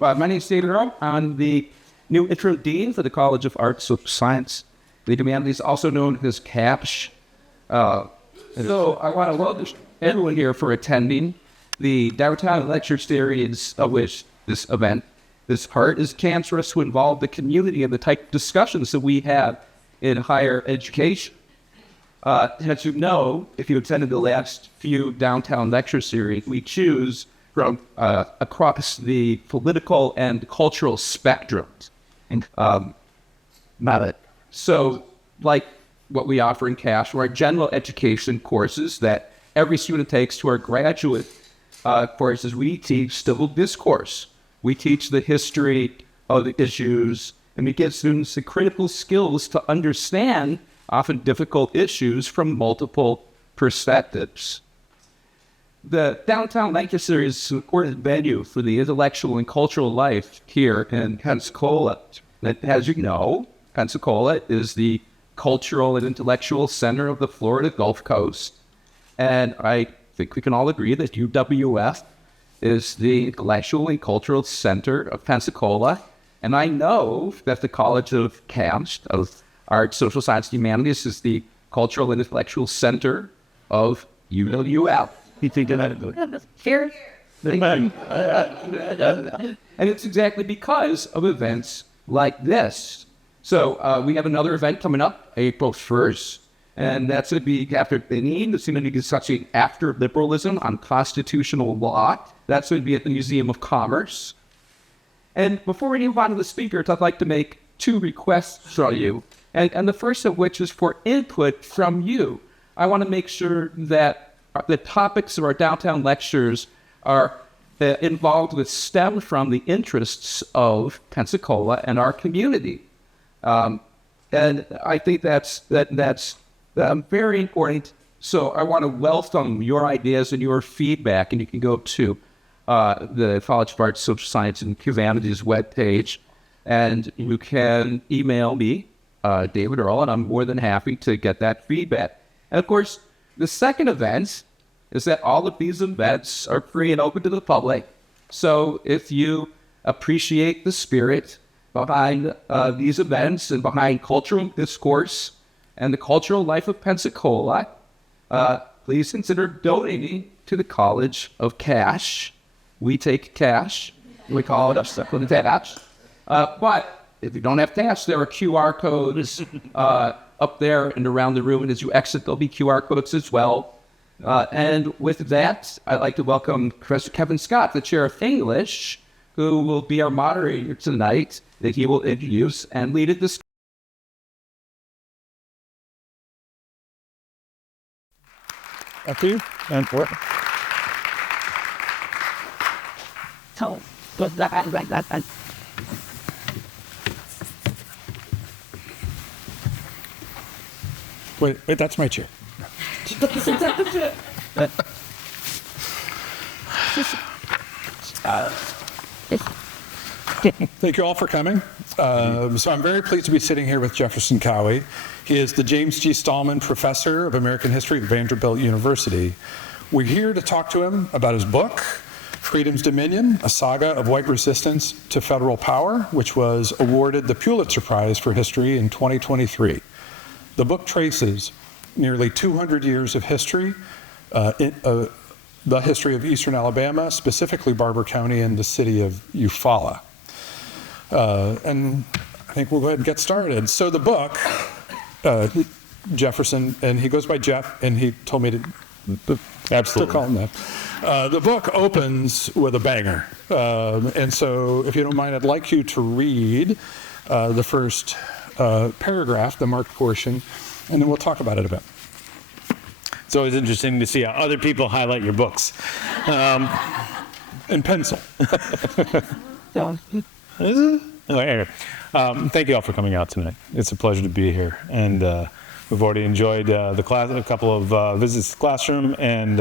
My name is David Earl. I'm the new interim dean for the College of Arts, Social Science, and Humanities, also known as CAPSH. So I want to welcome everyone here for attending the downtown lecture series of which this event, this part, is cancerous to involve the community and the type of discussions that we have in higher education. As you know, if you attended the last few downtown lecture series, we choose from across the political and cultural spectrum. So, like what we offer in CASH, are general education courses that every student takes. To our graduate courses, we teach civil discourse. We teach the history of the issues, and we give students the critical skills to understand often difficult issues from multiple perspectives. The Downtown Lecture Series is an important venue for the intellectual and cultural life here in Pensacola. As you know, Pensacola is the cultural and intellectual center of the Florida Gulf Coast. And I think we can all agree that UWF is the intellectual and cultural center of Pensacola. And I know that the College of CAMS, of Arts, Social Science, and Humanities, is the cultural and intellectual center of UWF. Here. And it's exactly because of events like this. So we have another event coming up, April 1st, and that's going to be after Benin. It's going to be discussing after liberalism on constitutional law. That's going to be at the Museum of Commerce. And before we move on to the speakers, I'd like to make two requests from you, and the first of which is for input from you. I want to make sure that the topics of our downtown lectures are involved with stem from the interests of Pensacola and our community. And I think that's very important. So I want to welcome your ideas and your feedback, and you can go to the College of Arts, Social Science, and Humanities webpage, and you can email me, David Earl, and I'm more than happy to get that feedback. And of course, the second event is that all of these events are free and open to the public. So if you appreciate the spirit behind these events and behind cultural discourse and the cultural life of Pensacola, please consider donating to the College of Cash. We take cash. We call it a cash. But if you don't have cash, there are QR codes up there and around the room. And as you exit, there'll be QR codes as well. And with that, I'd like to welcome Professor Kevin Scott, the Chair of English, who will be our moderator tonight, that he will introduce and lead a discussion. After you, and what? Wait, that's my chair. Thank you all for coming. So I'm very pleased to be sitting here with Jefferson Cowie. He is the James G. Stahlman Professor of American History at Vanderbilt University. We're here to talk to him about his book, Freedom's Dominion, a Saga of White Resistance to Federal Power, which was awarded the Pulitzer Prize for History in 2023. The book traces nearly 200 years of history, the history of eastern Alabama, specifically Barber County and the city of Eufaula. And I think we'll go ahead and get started. So the book, Jefferson, and he goes by Jeff, and he told me to call him that. The book opens with a banger. And so if you don't mind, I'd like you to read the first paragraph, the marked portion, and then we'll talk about it a bit. It's always interesting to see how other people highlight your books. In pencil. Thank you all for coming out tonight. It's a pleasure to be here. And we've already enjoyed the class, a couple of visits to the classroom, and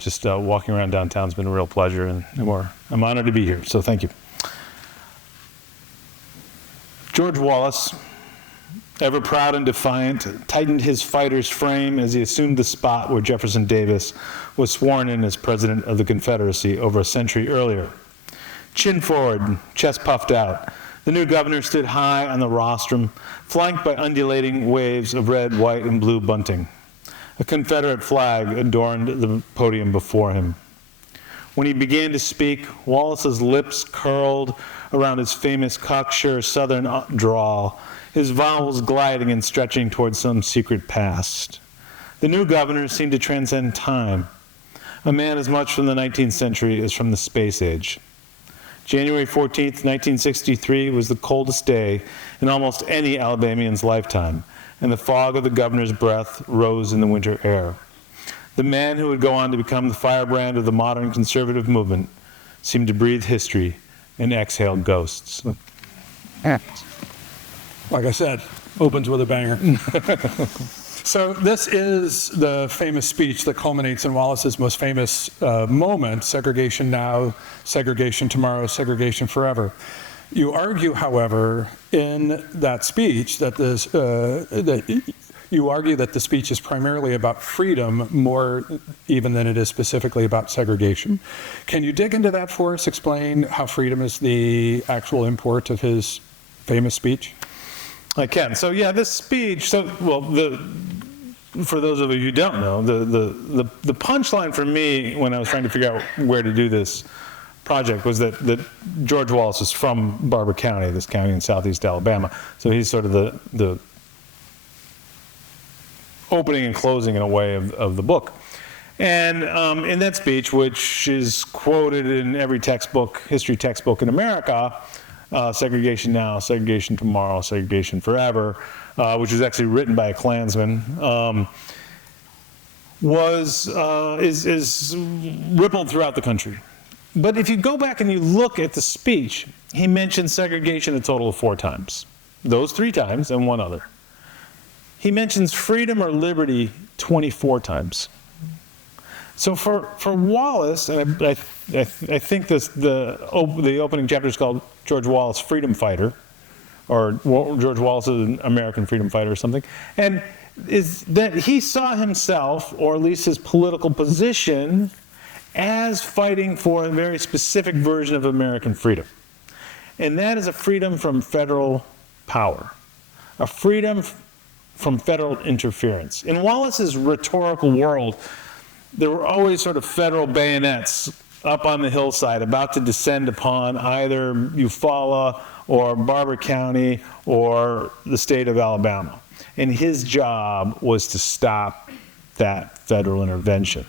just walking around downtown has been a real pleasure, and I'm honored to be here. So thank you. George Wallace, ever proud and defiant, tightened his fighter's frame as he assumed the spot where Jefferson Davis was sworn in as President of the Confederacy over a century earlier. Chin forward, chest puffed out, the new governor stood high on the rostrum, flanked by undulating waves of red, white, and blue bunting. A Confederate flag adorned the podium before him. When he began to speak, Wallace's lips curled around his famous cocksure southern drawl, his vowels gliding and stretching towards some secret past. The new governor seemed to transcend time, a man as much from the 19th century as from the space age. January 14th, 1963 was the coldest day in almost any Alabamian's lifetime, and the fog of the governor's breath rose in the winter air. The man who would go on to become the firebrand of the modern conservative movement seemed to breathe history and exhale ghosts. Like I said, opens with a banger. So this is the famous speech that culminates in Wallace's most famous moment, segregation now, segregation tomorrow, segregation forever. You argue, however, in that speech that you argue that the speech is primarily about freedom more even than it is specifically about segregation. Can you dig into that for us? Explain how freedom is the actual import of his famous speech? I can. So yeah, this speech. For those of you who don't know, the punchline for me when I was trying to figure out where to do this project was that George Wallace is from Barber County, this county in southeast Alabama. So he's sort of the opening and closing in a way of the book. And in that speech, which is quoted in every textbook, history textbook in America, segregation now, segregation tomorrow, segregation forever, which was actually written by a Klansman, is rippled throughout the country. But if you go back and you look at the speech, he mentions segregation a total of 4 times. Those 3 times and one other. He mentions freedom or liberty 24 times. So for Wallace, and I think the opening chapter is called George Wallace Freedom Fighter, or George Wallace is an American freedom fighter or something, and is that he saw himself, or at least his political position, as fighting for a very specific version of American freedom. And that is a freedom from federal power, a freedom from federal interference. In Wallace's rhetorical world, there were always sort of federal bayonets up on the hillside about to descend upon either Eufaula or Barber County or the state of Alabama. And his job was to stop that federal intervention.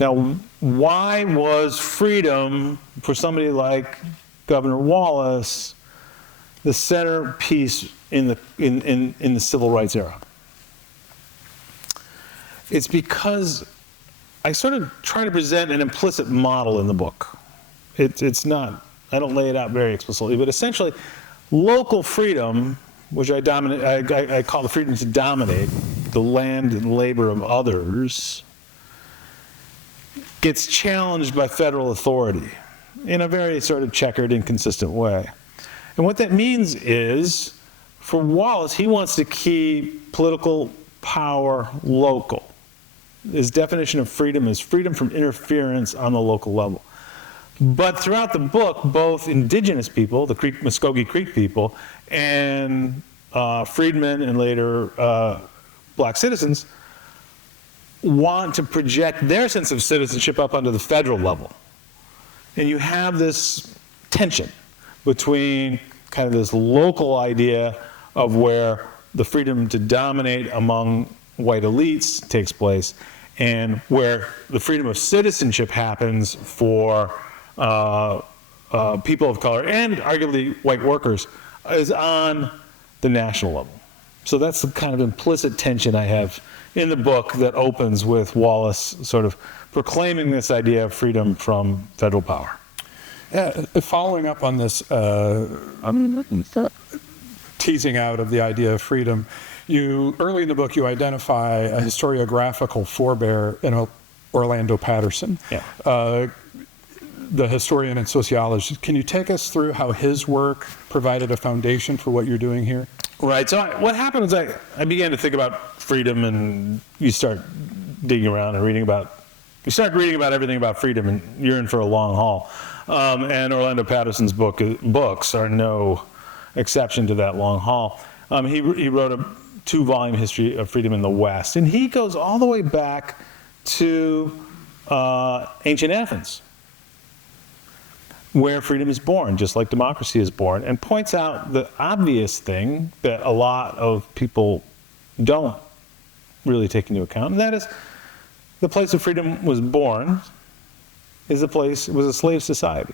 Now, why was freedom for somebody like Governor Wallace the centerpiece in the civil rights era? It's because I sort of try to present an implicit model in the book. It's not, I don't lay it out very explicitly, but essentially local freedom, which I call the freedom to dominate the land and labor of others, gets challenged by federal authority in a very sort of checkered, inconsistent way. And what that means is, for Wallace, he wants to keep political power local. His definition of freedom is freedom from interference on the local level. But throughout the book, both indigenous people, the Muskogee Creek people, and freedmen and later black citizens want to project their sense of citizenship up onto the federal level. And you have this tension between kind of this local idea of where the freedom to dominate among white elites takes place, and where the freedom of citizenship happens for people of color and arguably white workers is on the national level. So that's the kind of implicit tension I have in the book that opens with Wallace sort of proclaiming this idea of freedom from federal power. Yeah, following up on this teasing out of the idea of freedom, early in the book, you identify a historiographical forebear in Orlando Patterson, the historian and sociologist. Can you take us through how his work provided a foundation for what you're doing here? Right. So what happened is I began to think about freedom, and you start digging around and reading about you start reading about everything about freedom, and you're in for a long haul. And Orlando Patterson's books are no exception to that long haul. He wrote a 2-volume history of freedom in the West, and he goes all the way back to ancient Athens, where freedom is born, just like democracy is born, and points out the obvious thing that a lot of people don't really take into account, and that is the place where freedom was born was a slave society.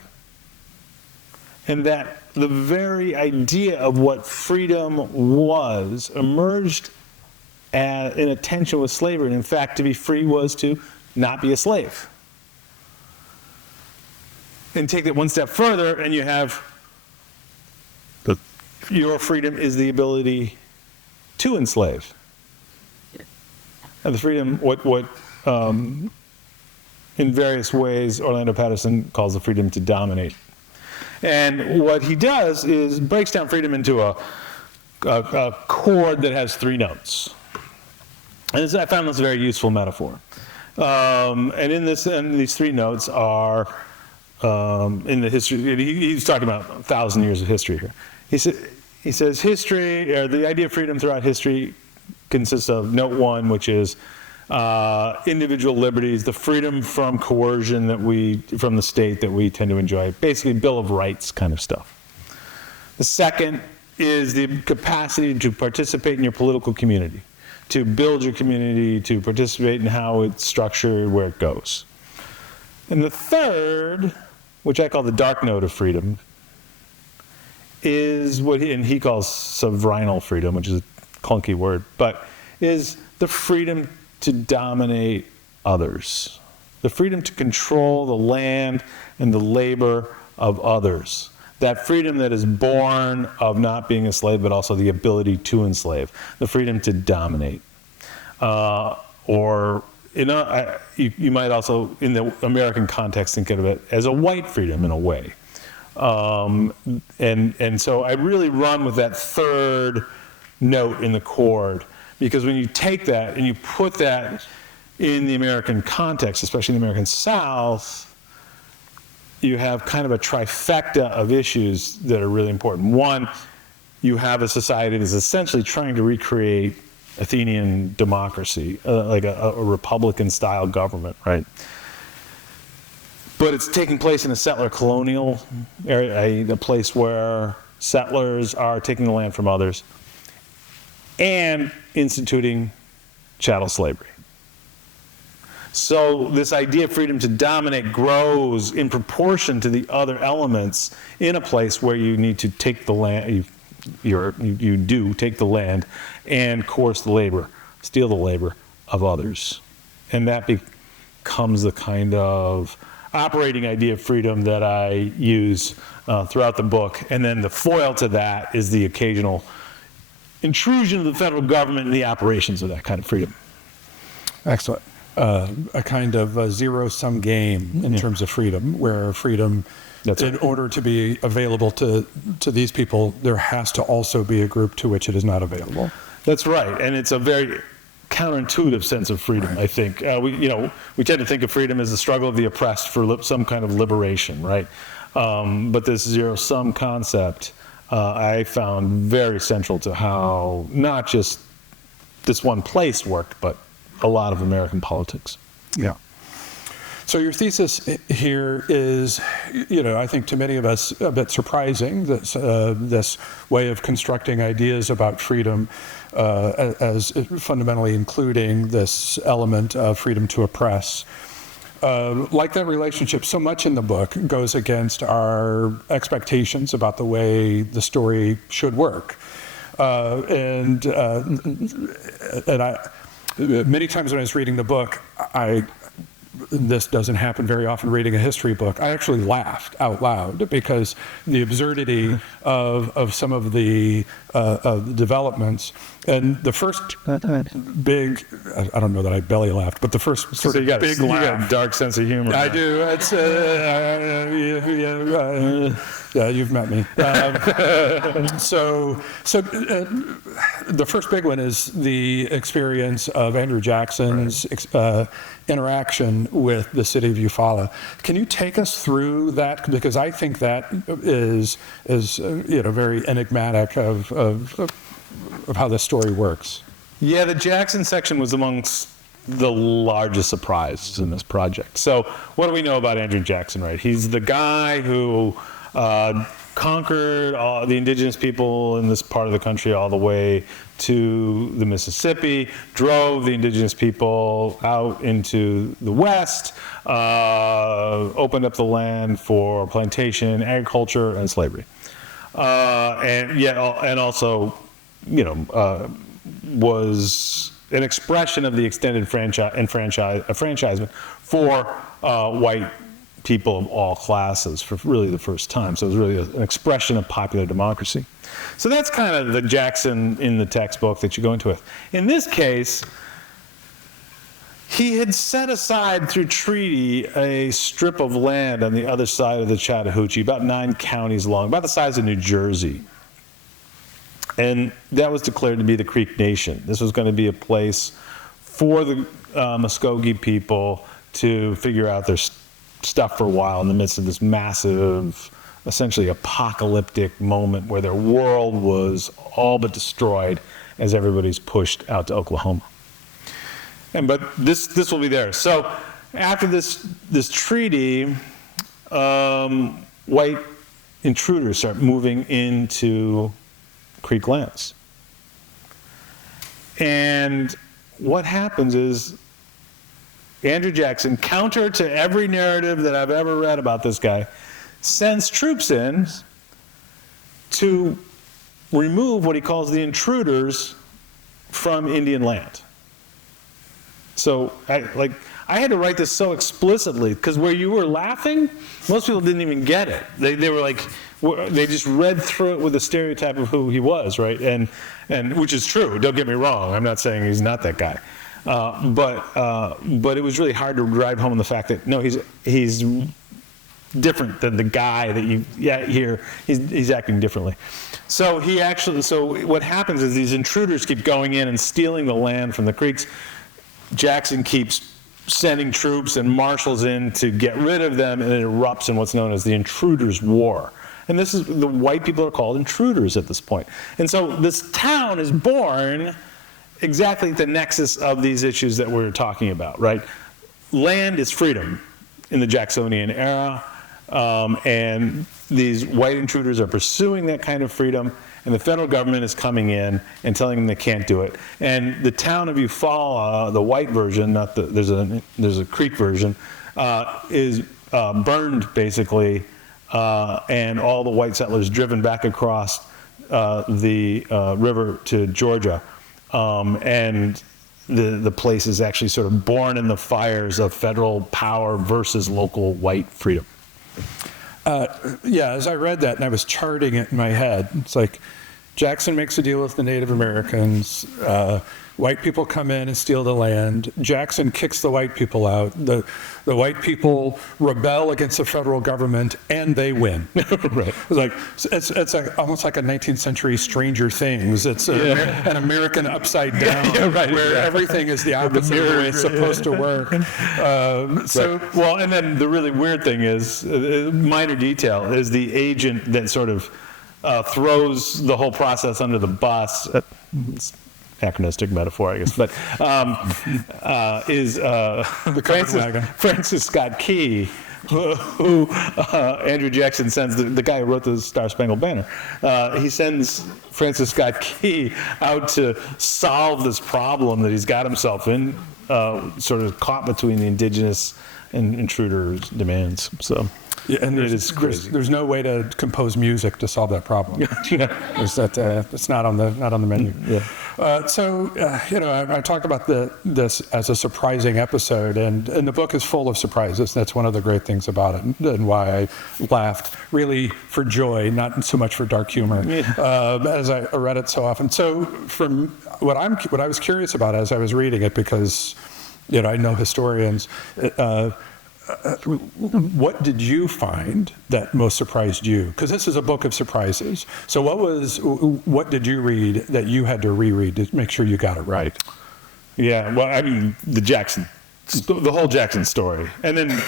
And that the very idea of what freedom was emerged in a tension with slavery. And in fact, to be free was to not be a slave. And take that one step further, and you have your freedom is the ability to enslave. And the freedom, in various ways, Orlando Patterson calls the freedom to dominate. And what he does is breaks down freedom into a chord that has 3 notes. And I found this a very useful metaphor. And these 3 notes are in the history. He's talking about 1,000 years of history here. He says history, or the idea of freedom throughout history, consists of note 1, which is individual liberties, the freedom from coercion from the state that we tend to enjoy, basically Bill of Rights kind of stuff. The second is the capacity to participate in your political community, to build your community, to participate in how it's structured, where it goes. And the third, which I call the dark note of freedom, is what he calls sovereignal freedom, which is a clunky word, but is the freedom to dominate others, the freedom to control the land and the labor of others. That freedom that is born of not being a slave, but also the ability to enslave, the freedom to dominate. You might also, in the American context, think of it as a white freedom in a way. And so I really run with that third note in the chord, because when you take that and you put that in the American context, especially in the American South, you have kind of a trifecta of issues that are really important. One, you have a society that's essentially trying to recreate Athenian democracy, like a Republican-style government, right? But it's taking place in a settler colonial area, a place where settlers are taking the land from others and instituting chattel slavery. So this idea of freedom to dominate grows in proportion to the other elements in a place where you need to take the land, you do take the land and coerce the labor, steal the labor of others. And that becomes the kind of operating idea of freedom that I use throughout the book. And then the foil to that is the occasional intrusion of the federal government in the operations of that kind of freedom. Excellent. A kind of a zero-sum game in terms of freedom, where freedom, in order to be available to these people, there has to also be a group to which it is not available. That's right, and it's a very counterintuitive sense of freedom, right. I think. We tend to think of freedom as the struggle of the oppressed for some kind of liberation, right? But this zero-sum concept I found very central to how not just this one place worked, but a lot of American politics. Yeah. So your thesis here is, I think to many of us a bit surprising, this way of constructing ideas about freedom as fundamentally including this element of freedom to oppress. Like that relationship, so much in the book goes against our expectations about the way the story should work. And many times when I was reading the book, this doesn't happen very often reading a history book, I actually laughed out loud because the absurdity of some of the developments. And the first big, I don't know that I belly laughed, but the first sort of big laugh. You got a dark sense of humor. I do. It's Yeah, you've met me. So the first big one is the experience of Andrew Jackson's interaction with the city of Eufaula. Can you take us through that? Because I think that is very enigmatic of how this story works. Yeah, the Jackson section was amongst the largest surprises in this project. So what do we know about Andrew Jackson, right? He's the guy who conquered all the indigenous people in this part of the country all the way to the Mississippi, drove the indigenous people out into the West, opened up the land for plantation, agriculture, and slavery. And also, was an expression of the extended enfranchisement for white people of all classes for really the first time. So it was really an expression of popular democracy. So that's kind of the Jackson in the textbook that you go into it. In this case, he had set aside through treaty a strip of land on the other side of the Chattahoochee, about 9 counties long, about the size of New Jersey. And that was declared to be the Creek Nation. This was going to be a place for the Muskogee people to figure out their stuff for a while in the midst of this massive, essentially apocalyptic moment where their world was all but destroyed as everybody's pushed out to Oklahoma. But this will be there. So after this treaty, white intruders start moving into Creek lands. And what happens is Andrew Jackson, counter to every narrative that I've ever read about this guy, sends troops in to remove what he calls the intruders from Indian land. So I had to write this so explicitly because where you were laughing, most people didn't even get it. They were like, they just read through it with a stereotype of who he was, right? And which is true. Don't get me wrong. I'm not saying he's not that guy, but it was really hard to drive home the fact that no, he's different than the guy that you hear. He's acting differently. So what happens is these intruders keep going in and stealing the land from the Creeks. Jackson keeps sending troops and marshals in to get rid of them, and it erupts in what's known as the Intruders' War. And this is, the white people are called intruders at this point. And so this town is born exactly at the nexus of these issues that we're talking about, right? Land is freedom in the Jacksonian era, and these white intruders are pursuing that kind of freedom, and the federal government is coming in and telling them they can't do it. And the town of Eufaula, the white version, not the, there's a Creek version, is burned basically, and all the white settlers driven back across the river to Georgia. And the place is actually sort of born in the fires of federal power versus local white freedom. As I read that and I was charting it in my head, it's like Jackson makes a deal with the Native Americans, white people come in and steal the land, Jackson kicks the white people out, the white people rebel against the federal government, and they win. Right. It's like almost like a 19th century Stranger Things. It's an American upside down, where everything is the opposite of the way it's supposed to work. Well, and then the really weird thing is, minor detail, is the agent that sort of throws the whole process under the bus. It's anachronistic metaphor, I guess, but is Francis Scott Key, who Andrew Jackson sends, the guy who wrote the Star Spangled Banner. He sends Francis Scott Key out to solve this problem that he's got himself in, sort of caught between the indigenous and intruder demands. So. Yeah, and there's no way to compose music to solve that problem. It's not on the menu. Yeah. I talked about this as a surprising episode, and the book is full of surprises. That's one of the great things about it, and why I laughed really for joy, not so much for dark humor, as I read it so often. So from what I was curious about as I was reading it, because I know historians. what did you find that most surprised you? Because this is a book of surprises. So what did you read that you had to reread to make sure you got it right? Yeah, well, I mean, the whole Jackson story, and then the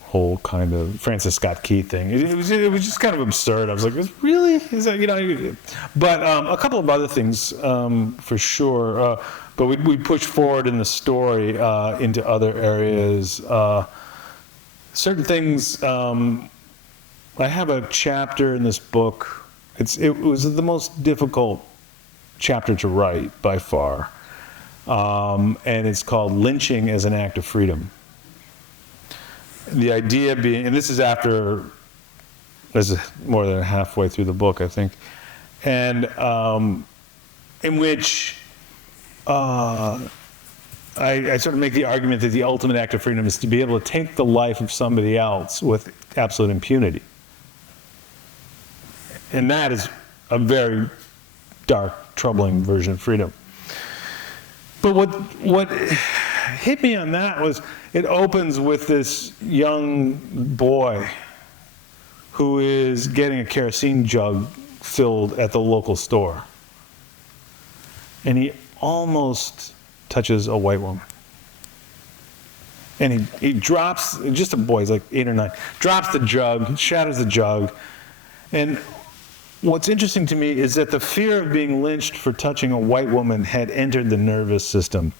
whole kind of Francis Scott Key thing. It was just kind of absurd. I was like, really? Is that, But a couple of other things for sure. But we pushed forward in the story into other areas. Certain things. I have a chapter in this book. It was the most difficult chapter to write by far, and it's called "Lynching as an Act of Freedom." The idea being, and this is more than halfway through the book, I think, and in which I sort of make the argument that the ultimate act of freedom is to be able to take the life of somebody else with absolute impunity. And that is a very dark, troubling version of freedom. But what hit me on that was it opens with this young boy who is getting a kerosene jug filled at the local store. And he almost touches a white woman. And he drops, just a boy, he's like 8 or 9, drops the jug, shatters the jug. And what's interesting to me is that the fear of being lynched for touching a white woman had entered the nervous system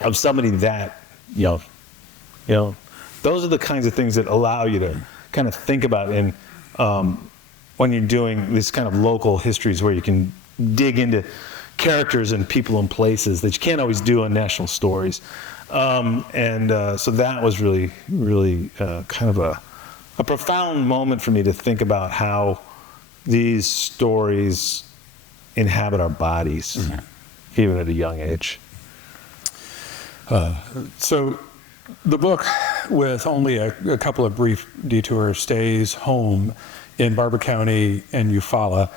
of somebody that young. Those are the kinds of things that allow you to kind of think about in when you're doing these kind of local histories where you can dig into characters and people and places that you can't always do on national stories. So that was really, really kind of a profound moment for me to think about how these stories inhabit our bodies, even at a young age. So the book, with only a couple of brief detours, stays home in Barber County and Eufaula.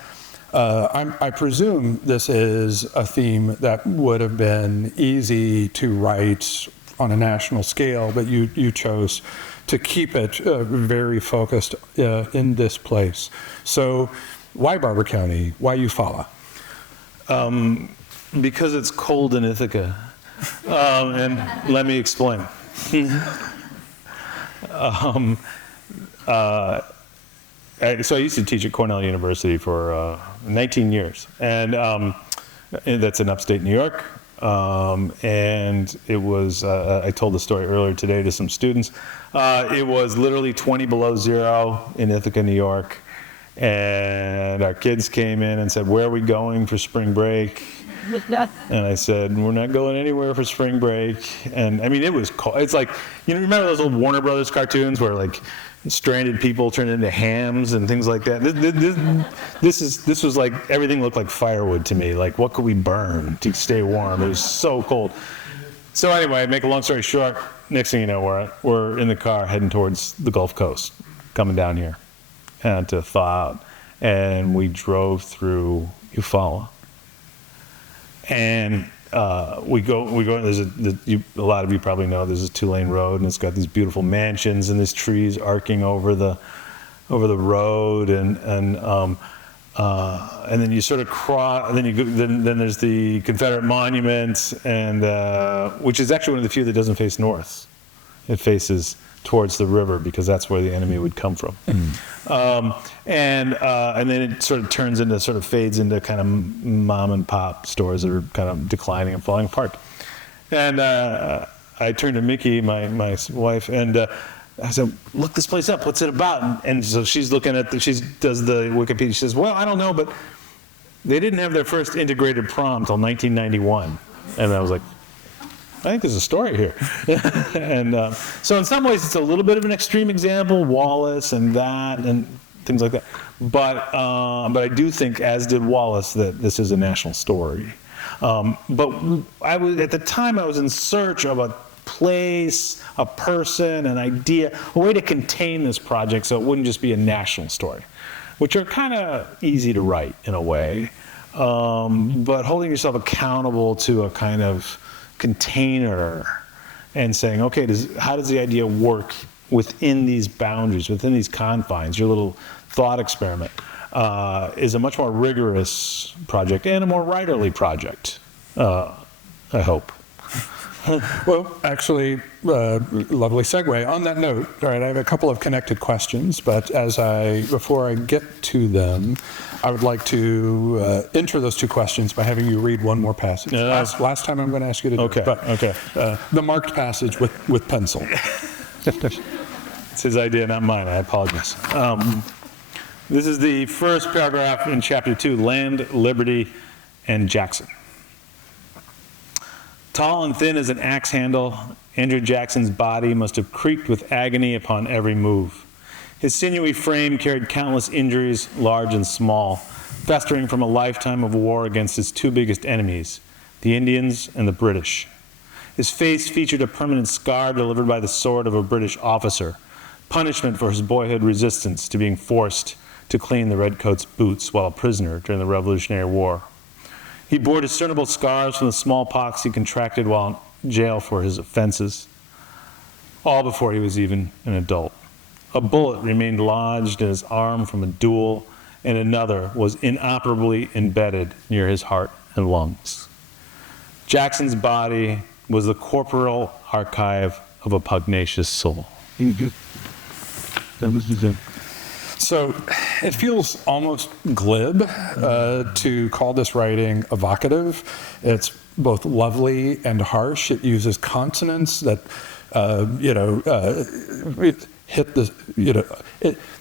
I presume this is a theme that would have been easy to write on a national scale, but you chose to keep it very focused in this place. So why Barber County? Why Eufaula? Because it's cold in Ithaca. And let me explain. So I used to teach at Cornell University for 19 years, and that's in upstate New York. And it was, I told the story earlier today to some students, it was literally 20 below zero in Ithaca, New York. And our kids came in and said, "Where are we going for spring break?" And I said, "We're not going anywhere for spring break." And I mean, it was cold. It's like, remember those old Warner Brothers cartoons where like stranded people turned into hams and things like that? This was like, everything looked like firewood to me. Like, what could we burn to stay warm? It was so cold. So anyway, make a long story short, next thing you know, we're in the car heading towards the Gulf Coast, coming down here to thaw out. And we drove through Eufaula. And we go. There's a lot of you probably know there's a 2-lane road, and it's got these beautiful mansions and these trees arcing over the road, and then you sort of cross. And then there's the Confederate Monument, and which is actually one of the few that doesn't face north. It faces towards the river because that's where the enemy would come from. And then it sort of fades into kind of mom and pop stores that are kind of declining and falling apart. And I turned to Mickey, my wife, and I said, "Look this place up. What's it about?" And so she's looking at she does the Wikipedia. She says, "Well, I don't know, but they didn't have their first integrated prom until 1991." And I was like, I think there's a story here. And so in some ways it's a little bit of an extreme example, Wallace and that and things like that. But I do think, as did Wallace, that this is a national story. But at the time I was in search of a place, a person, an idea, a way to contain this project so it wouldn't just be a national story, which are kind of easy to write in a way. but holding yourself accountable to a kind of container and saying, okay, how does the idea work within these boundaries, within these confines? Your little thought experiment is a much more rigorous project and a more writerly project, I hope. Well, actually, lovely segue. On that note, all right, I have a couple of connected questions, but before I get to them, I would like to enter those two questions by having you read one more passage. Last time I'm going to ask you to do it, but the marked passage with pencil. It's his idea, not mine. I apologize. This is the first paragraph in Chapter 2, Land, Liberty, and Jackson. Tall and thin as an axe handle, Andrew Jackson's body must have creaked with agony upon every move. His sinewy frame carried countless injuries, large and small, festering from a lifetime of war against his two biggest enemies, the Indians and the British. His face featured a permanent scar delivered by the sword of a British officer, punishment for his boyhood resistance to being forced to clean the redcoats' boots while a prisoner during the Revolutionary War. He bore discernible scars from the smallpox he contracted while in jail for his offenses, all before he was even an adult. A bullet remained lodged in his arm from a duel, and another was inoperably embedded near his heart and lungs. Jackson's body was the corporeal archive of a pugnacious soul. So it feels almost glib to call this writing evocative. It's both lovely and harsh. It uses consonants that, hit the,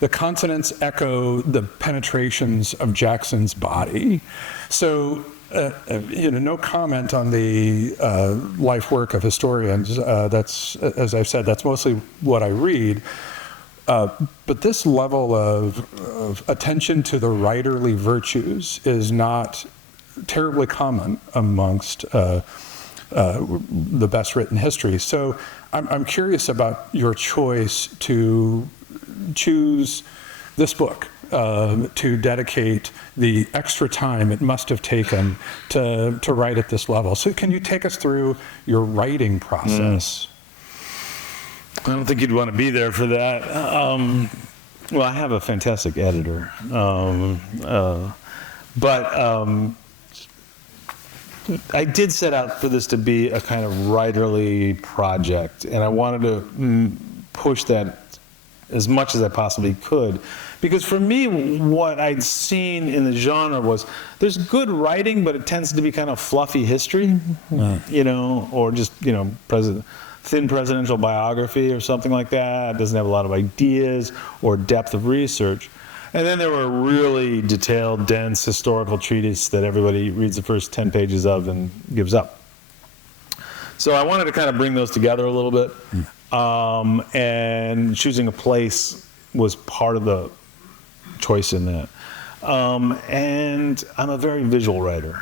the consonants echo the penetrations of Jackson's body. So, no comment on the life work of historians. That's, as I've said, that's mostly what I read. But this level of attention to the writerly virtues is not terribly common amongst the best written history. So I'm curious about your choice to choose this book, to dedicate the extra time it must have taken to write at this level. So can you take us through your writing process? I don't think you'd want to be there for that. Well, I have a fantastic editor. But I did set out for this to be a kind of writerly project, and I wanted to push that as much as I possibly could. Because for me, what I'd seen in the genre was there's good writing, but it tends to be kind of fluffy history, or just, thin presidential biography or something like that. It doesn't have a lot of ideas or depth of research. And then there were really detailed, dense historical treatise that everybody reads the first 10 pages of and gives up. So I wanted to kind of bring those together a little bit. And choosing a place was part of the choice in that. And I'm a very visual writer.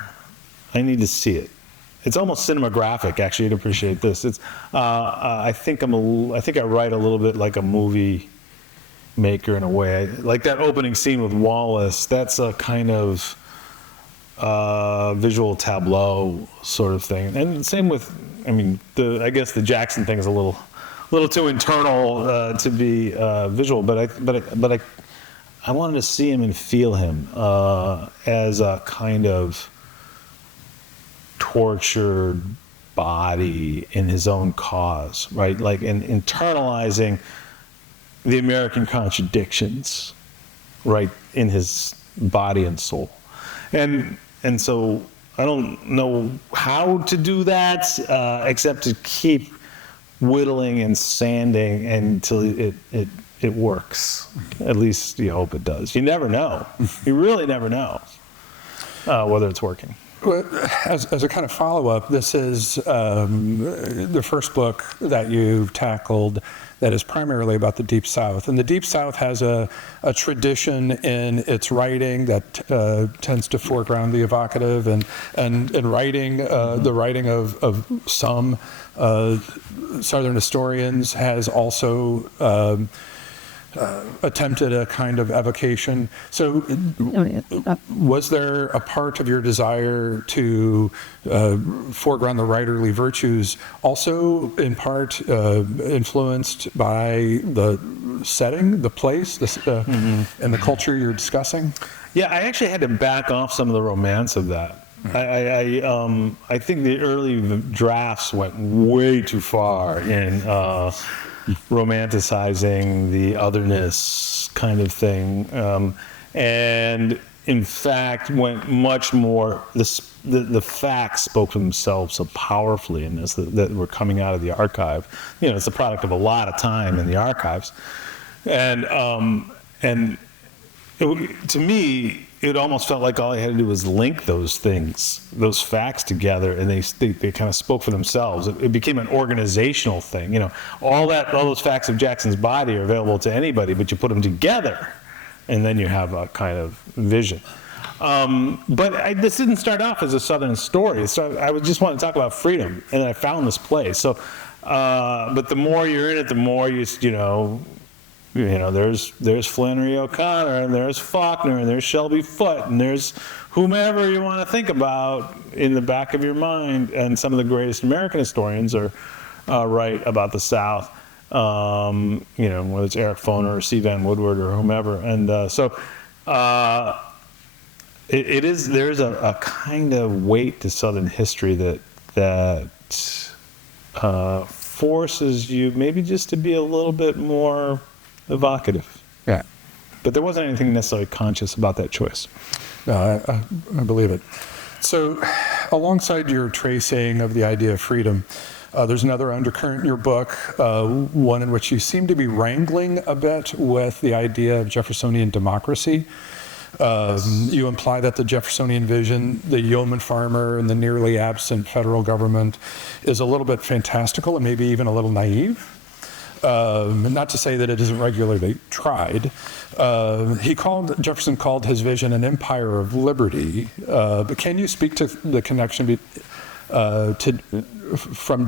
I need to see it. It's almost cinematographic, actually. You'd appreciate this. It's. I think I write a little bit like a movie maker in a way. Like that opening scene with Wallace. That's a kind of visual tableau sort of thing. And same with. I guess the Jackson thing is a little too internal to be visual. But I wanted to see him and feel him as a kind of tortured body in his own cause, right? Like internalizing the American contradictions, right, in his body and soul. And so I don't know how to do that except to keep whittling and sanding until it works. At least you hope it does. You never know. You really never know whether it's working. Well, as a kind of follow-up, this is the first book that you've tackled that is primarily about the Deep South. And the Deep South has a tradition in its writing that tends to foreground the evocative, and writing, the writing of some Southern historians has also attempted a kind of evocation. So was there a part of your desire to foreground the writerly virtues also in part influenced by the setting, the place, and the culture you're discussing? Yeah, I actually had to back off some of the romance of that. I think the early drafts went way too far in romanticizing the otherness kind of thing, and in fact went much more. The facts spoke for themselves so powerfly in this that were coming out of the archive. You know, it's a product of a lot of time in the archives, and to me, it almost felt like all I had to do was link those things, those facts together, and they kind of spoke for themselves. It became an organizational thing. You know, all those facts of Jackson's body are available to anybody, but you put them together, and then you have a kind of vision. But this didn't start off as a Southern story. I just wanted to talk about freedom, and I found this place. So, but the more you're in it, the more you know, there's Flannery O'Connor, and there's Faulkner, and there's Shelby Foote, and there's whomever you want to think about in the back of your mind. And some of the greatest American historians are write about the South, you know, whether it's Eric Foner or C. Van Woodward or whomever. And there's a kind of weight to Southern history that forces you maybe just to be a little bit more evocative. Yeah. But there wasn't anything necessarily conscious about that choice. No, I believe it. So alongside your tracing of the idea of freedom, there's another undercurrent in your book, one in which you seem to be wrangling a bit with the idea of Jeffersonian democracy. You imply that the Jeffersonian vision, the yeoman farmer and the nearly absent federal government, is a little bit fantastical and maybe even a little naive. Not to say that it isn't regularly tried. Jefferson called his vision an empire of liberty. But can you speak to the connection from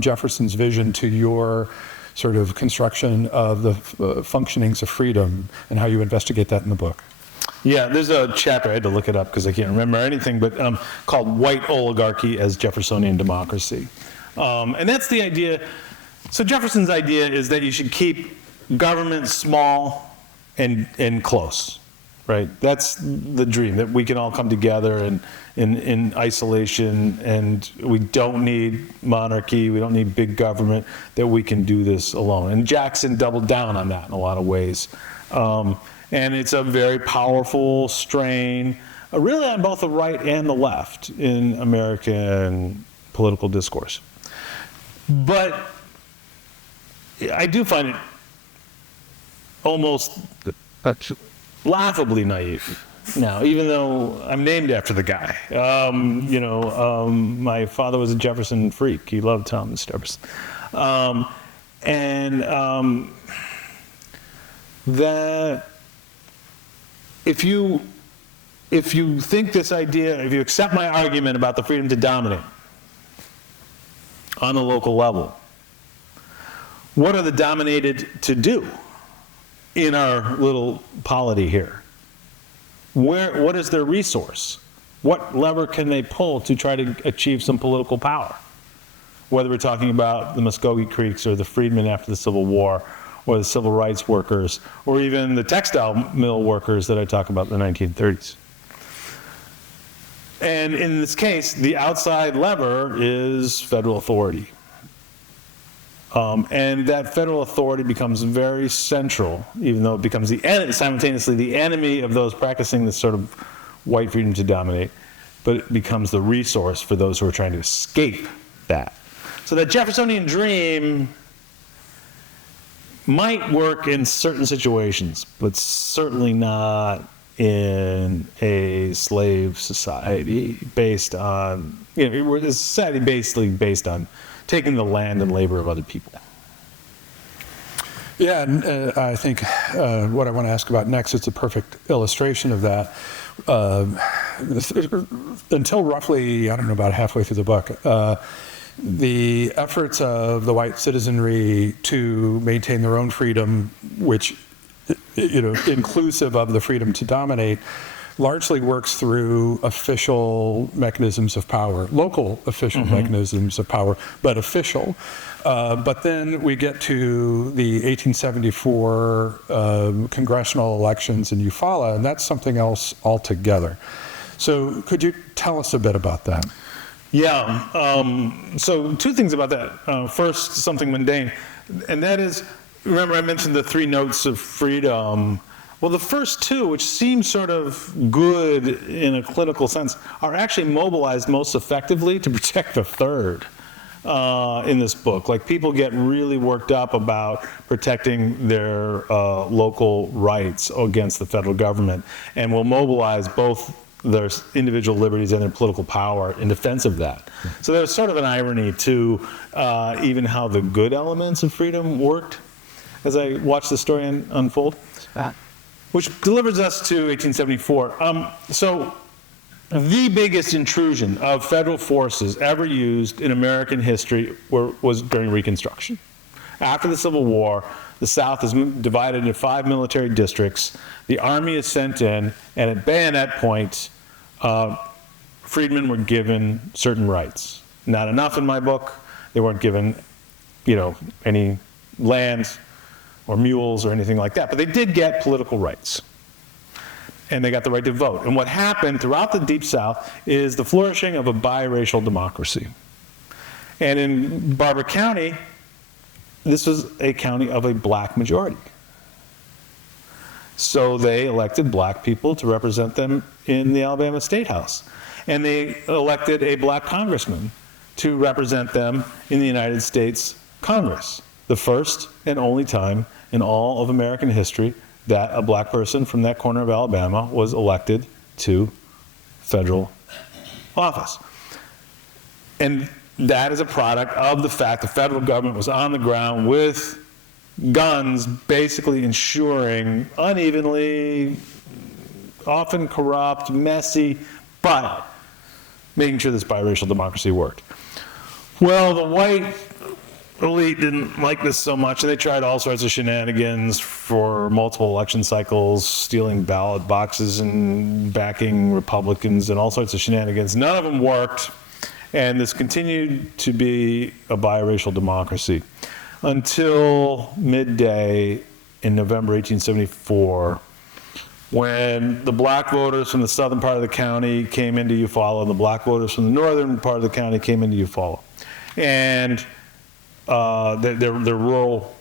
Jefferson's vision to your sort of construction of the functionings of freedom and how you investigate that in the book? Yeah, there's a chapter, I had to look it up because I can't remember anything, but called White Oligarchy as Jeffersonian Democracy. And that's the idea. So Jefferson's idea is that you should keep government small and close, right? That's the dream, that we can all come together in isolation, and we don't need monarchy, we don't need big government, that we can do this alone. And Jackson doubled down on that in a lot of ways. And it's a very powerful strain, really on both the right and the left in American political discourse. But I do find it almost laughably naive now, even though I'm named after the guy. My father was a Jefferson freak. He loved Thomas Jefferson. That if you think this idea, if you accept my argument about the freedom to dominate on a local level, what are the dominated to do in our little polity here? What is their resource? What lever can they pull to try to achieve some political power? Whether we're talking about the Muskogee Creeks or the freedmen after the Civil War, or the civil rights workers, or even the textile mill workers that I talk about in the 1930s. And in this case, the outside lever is federal authority. And that federal authority becomes very central, even though it becomes simultaneously the enemy of those practicing this sort of white freedom to dominate, but it becomes the resource for those who are trying to escape that. So that Jeffersonian dream might work in certain situations, but certainly not in a slave society based on, a society basically based on taking the land and labor of other people. Yeah, and I think what I want to ask about next is a perfect illustration of that. Until roughly, I don't know, about halfway through the book, the efforts of the white citizenry to maintain their own freedom, which, inclusive of the freedom to dominate, largely works through official mechanisms of power, local official mechanisms of power, but official. But then we get to the 1874 congressional elections in Eufaula, and that's something else altogether. So could you tell us a bit about that? Yeah, so two things about that. First, something mundane, and that is, remember I mentioned the 3 notes of freedom. Well, the first 2, which seem sort of good in a clinical sense, are actually mobilized most effectively to protect the third in this book. Like, people get really worked up about protecting their local rights against the federal government, and will mobilize both their individual liberties and their political power in defense of that. So there's sort of an irony to even how the good elements of freedom worked as I watched the story unfold. Which delivers us to 1874. So the biggest intrusion of federal forces ever used in American history was during Reconstruction. After the Civil War, the South is divided into 5 military districts. The Army is sent in, and at bayonet point, freedmen were given certain rights. Not enough in my book. They weren't given, any land or mules or anything like that, but they did get political rights. And they got the right to vote. And what happened throughout the Deep South is the flourishing of a biracial democracy. And in Barber County, this was a county of a black majority. So they elected black people to represent them in the Alabama State House. And they elected a black congressman to represent them in the United States Congress. The first and only time in all of American history that a black person from that corner of Alabama was elected to federal office. And that is a product of the fact the federal government was on the ground with guns, basically ensuring unevenly, often corrupt, messy, but making sure this biracial democracy worked. Well, the white elite didn't like this so much, and they tried all sorts of shenanigans for multiple election cycles, stealing ballot boxes and backing Republicans and all sorts of shenanigans. None of them worked, and this continued to be a biracial democracy until midday in November 1874, when the black voters from the southern part of the county came into Eufaula, and the black voters from the northern part of the county came into Eufaula. And they're rural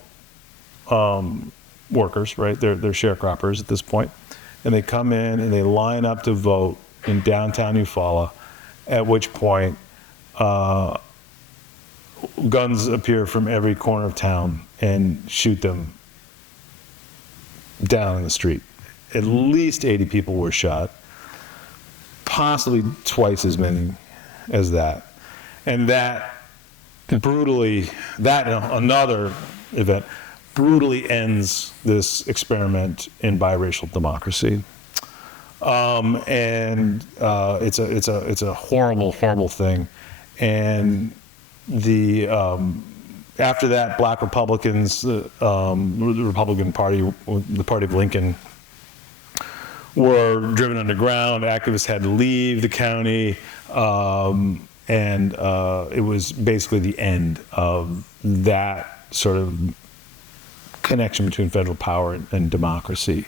workers, right? They're sharecroppers at this point. And they come in and they line up to vote in downtown Eufaula, at which point guns appear from every corner of town and shoot them down in the street. At least 80 people were shot, possibly twice as many as that. And that brutally, another event, brutally ends this experiment in biracial democracy. And it's a horrible, horrible thing. And after that, black Republicans, the Republican Party, the party of Lincoln, were driven underground. Activists had to leave the county, and it was basically the end of that sort of connection between federal power and democracy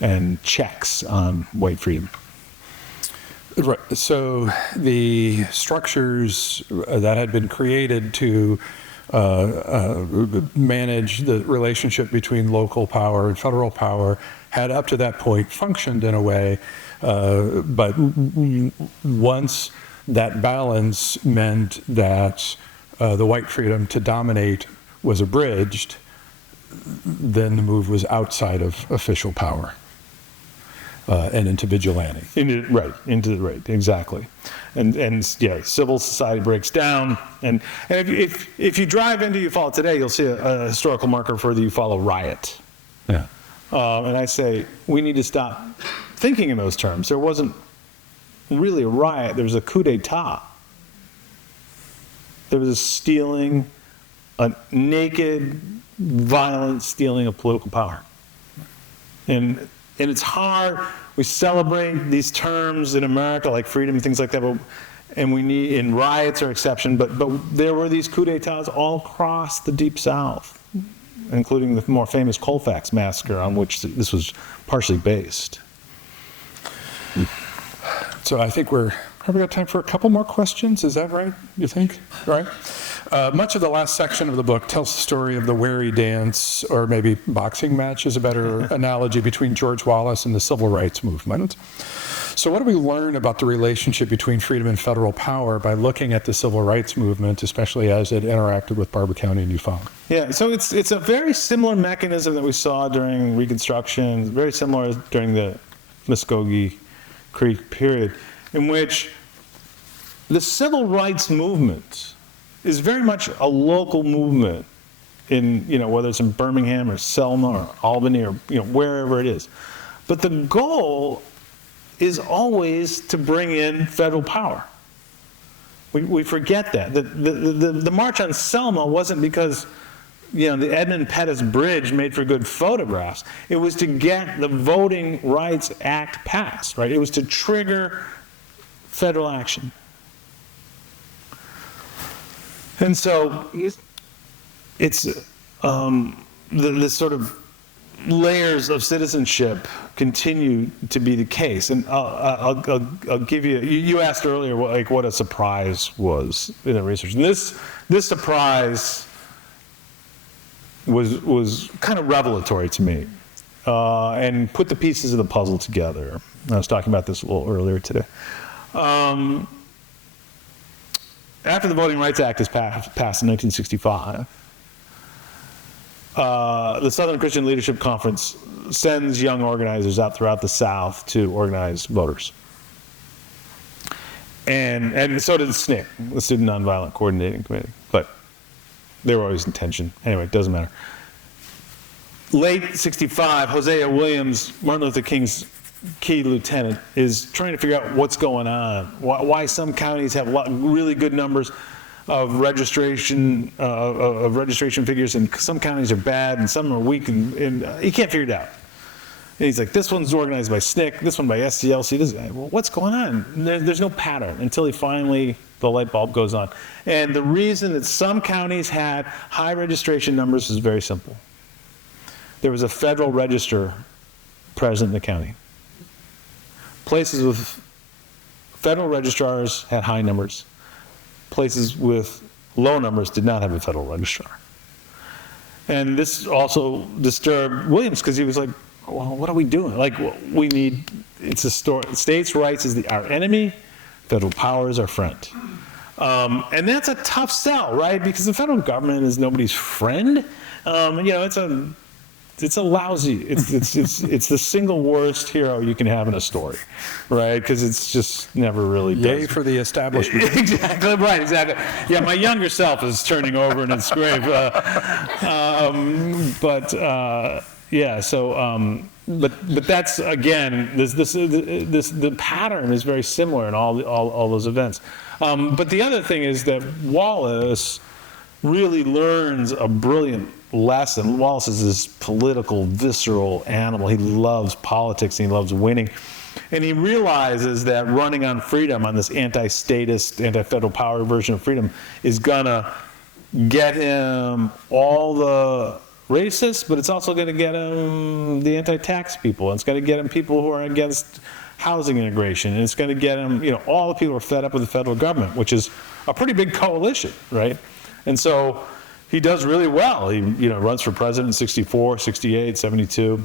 and checks on white freedom. Right. So the structures that had been created to manage the relationship between local power and federal power had up to that point functioned in a way, but once that balance meant that the white freedom to dominate was abridged, then the move was outside of official power. And into vigilante. Exactly. And yeah, civil society breaks down. And if you drive into Eufaula today, you'll see a historical marker for the Eufaula riot. Yeah. And I say, we need to stop thinking in those terms. There wasn't really a riot, there was a coup d'etat. There was a stealing, a naked, violent stealing of political power. And it's hard. We celebrate these terms in America like freedom and things like that, and riots are exception, but there were these coups d'etats all across the Deep South, including the more famous Colfax massacre on which this was partially based. So I think have we got time for a couple more questions? Is that right, you think? Right? Much of the last section of the book tells the story of the Wary dance, or maybe boxing match is a better analogy, between George Wallace and the Civil Rights Movement. So what do we learn about the relationship between freedom and federal power by looking at the Civil Rights Movement, especially as it interacted with Barber County and Eufaula? Yeah, so it's a very similar mechanism that we saw during Reconstruction, very similar during the Muskogee Creek period, in which the Civil Rights Movement is very much a local movement in, whether it's in Birmingham or Selma or Albany or, wherever it is. But the goal is always to bring in federal power. We forget that. The March on Selma wasn't because, the Edmund Pettus Bridge made for good photographs. It was to get the Voting Rights Act passed, right? It was to trigger federal action. And so it's the sort of layers of citizenship continue to be the case. And I'll give you, you asked earlier what a surprise was in the research. And this surprise was kind of revelatory to me, and put the pieces of the puzzle together. I was talking about this a little earlier today. After the Voting Rights Act is passed in 1965, the Southern Christian Leadership Conference sends young organizers out throughout the South to organize voters. And so did SNCC, the Student Nonviolent Coordinating Committee. But they were always in tension. Anyway, it doesn't matter. Late 65, Hosea Williams, Martin Luther King's key lieutenant, is trying to figure out what's going on, why some counties have really good numbers of registration figures, and some counties are bad and some are weak, and he can't figure it out. And he's like, this one's organized by SNCC, this one by SCLC. Well, what's going on? There's no pattern until the light bulb goes on. And the reason that some counties had high registration numbers is very simple. There was a federal register present in the county. Places with federal registrars had high numbers. Places with low numbers did not have a federal registrar. And this also disturbed Williams, because he was like, well, what are we doing? It's a story. States' rights is our enemy, federal power is our friend. And that's a tough sell, right? Because the federal government is nobody's friend. It's a lousy, it's the single worst hero you can have in a story, right? Because it's just never really does. Yay for the establishment. Exactly, right, exactly. Yeah, my younger self is turning over in its grave. But that's, again, the pattern is very similar in all those events. But the other thing is that Wallace really learns a brilliant lesson. Wallace is this political, visceral animal. He loves politics and he loves winning. And he realizes that running on freedom, on this anti-statist, anti-federal power version of freedom, is gonna get him all the racists, but it's also gonna get him the anti-tax people. It's gonna get him people who are against housing integration. And it's gonna get him, all the people who are fed up with the federal government, which is a pretty big coalition, right? And so he does really well. He runs for president in 64, 68, 72,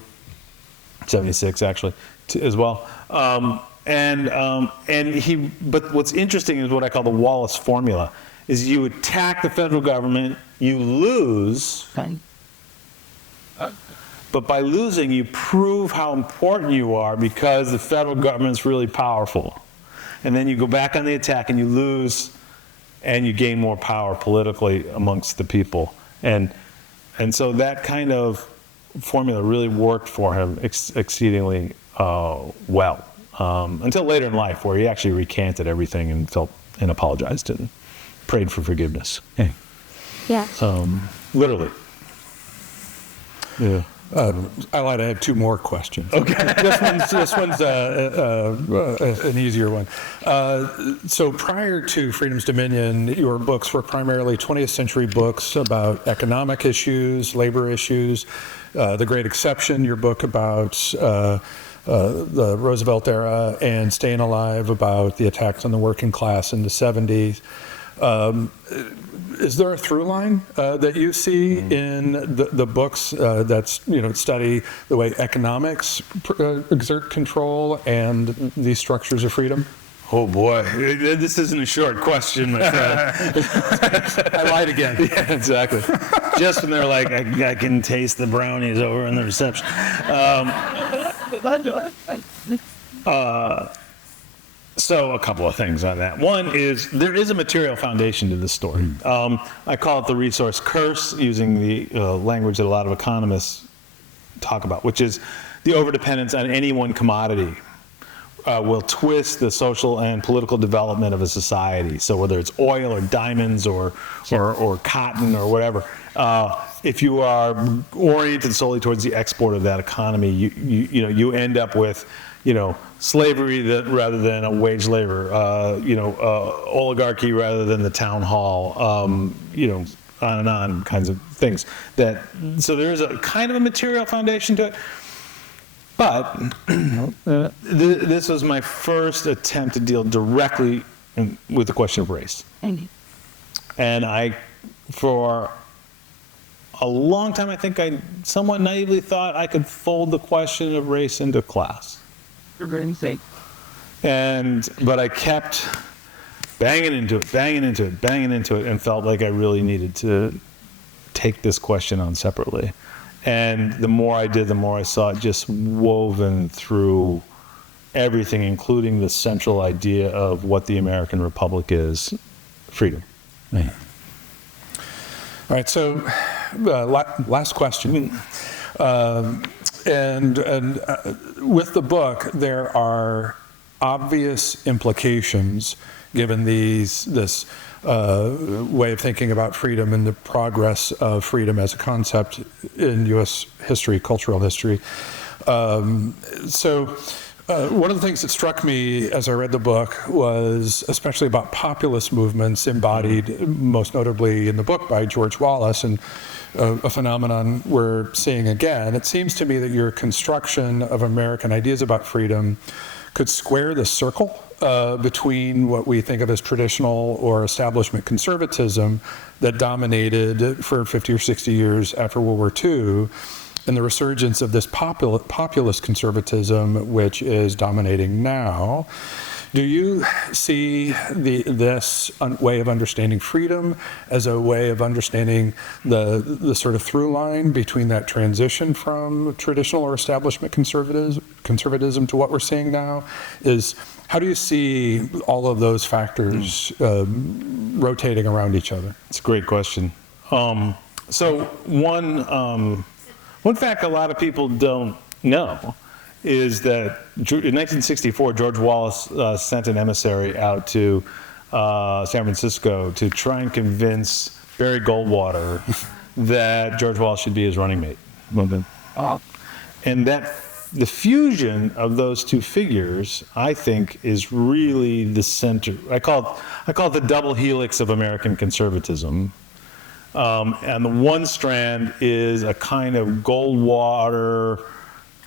76 actually as well. But what's interesting is what I call the Wallace formula, is you attack the federal government, you lose, but by losing you prove how important you are because the federal government's really powerful. And then you go back on the attack and you lose, and you gain more power politically amongst the people. And so that kind of formula really worked for him exceedingly well, until later in life, where he actually recanted everything and apologized to prayed for forgiveness. Yeah. Literally. Yeah. I lied. I had two more questions. Okay. This one's an easier one. So prior to Freedom's Dominion, your books were primarily 20th century books about economic issues, labor issues. The Great Exception, your book about the Roosevelt era, and Staying Alive, about the attacks on the working class in the 70s. Is there a through line that you see in the books that's, study the way economics exert control and these structures of freedom? Oh boy, this isn't a short question, my friend. I lied again. Yeah, exactly. Just when they're like, I can taste the brownies over in the reception. So a couple of things on that. One is there is a material foundation to this story. I call it the resource curse, using the language that a lot of economists talk about, which is the overdependence on any one commodity will twist the social and political development of a society. So whether it's oil or diamonds or cotton or whatever, if you are oriented solely towards the export of that economy, you end up with slavery rather than a wage labor, oligarchy rather than the town hall, on and on kinds of things. So there is a kind of a material foundation to it. But this was my first attempt to deal directly with the question of race. And I, for a long time, I think I somewhat naively thought I could fold the question of race into class. You're going to say. But I kept banging into it, and felt like I really needed to take this question on separately. And the more I did, the more I saw it just woven through everything, including the central idea of what the American Republic is: freedom. All right, so last question. And with the book, there are obvious implications given this way of thinking about freedom and the progress of freedom as a concept in U.S. history, cultural history. So one of the things that struck me as I read the book was especially about populist movements embodied most notably in the book by George Wallace, and a phenomenon we're seeing again. It seems to me that your construction of American ideas about freedom could square the circle between what we think of as traditional or establishment conservatism that dominated for 50 or 60 years after World War II, and the resurgence of this populist conservatism, which is dominating now. Do you see this way of understanding freedom as a way of understanding the sort of through line between that transition from traditional or establishment conservatism to what we're seeing now? How do you see all of those factors rotating around each other? It's a great question. So one fact a lot of people don't know is that in 1964, George Wallace sent an emissary out to San Francisco to try and convince Barry Goldwater that George Wallace should be his running mate. And that the fusion of those two figures, I think, is really the center. I call it the double helix of American conservatism. And the one strand is a kind of Goldwater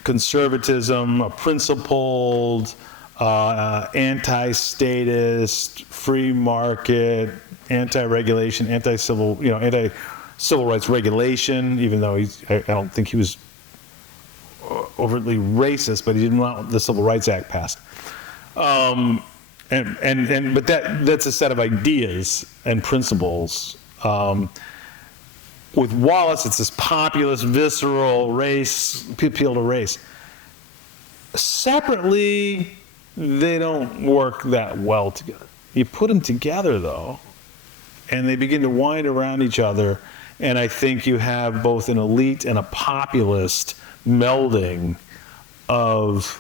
conservatism, a principled, anti-statist, free market, anti-regulation, anti-civil rights regulation. Even though I don't think he was overtly racist, but he didn't want the Civil Rights Act passed. But that's a set of ideas and principles. With Wallace, it's this populist, visceral race, appeal to race. Separately, they don't work that well together. You put them together, though, and they begin to wind around each other, and I think you have both an elite and a populist melding of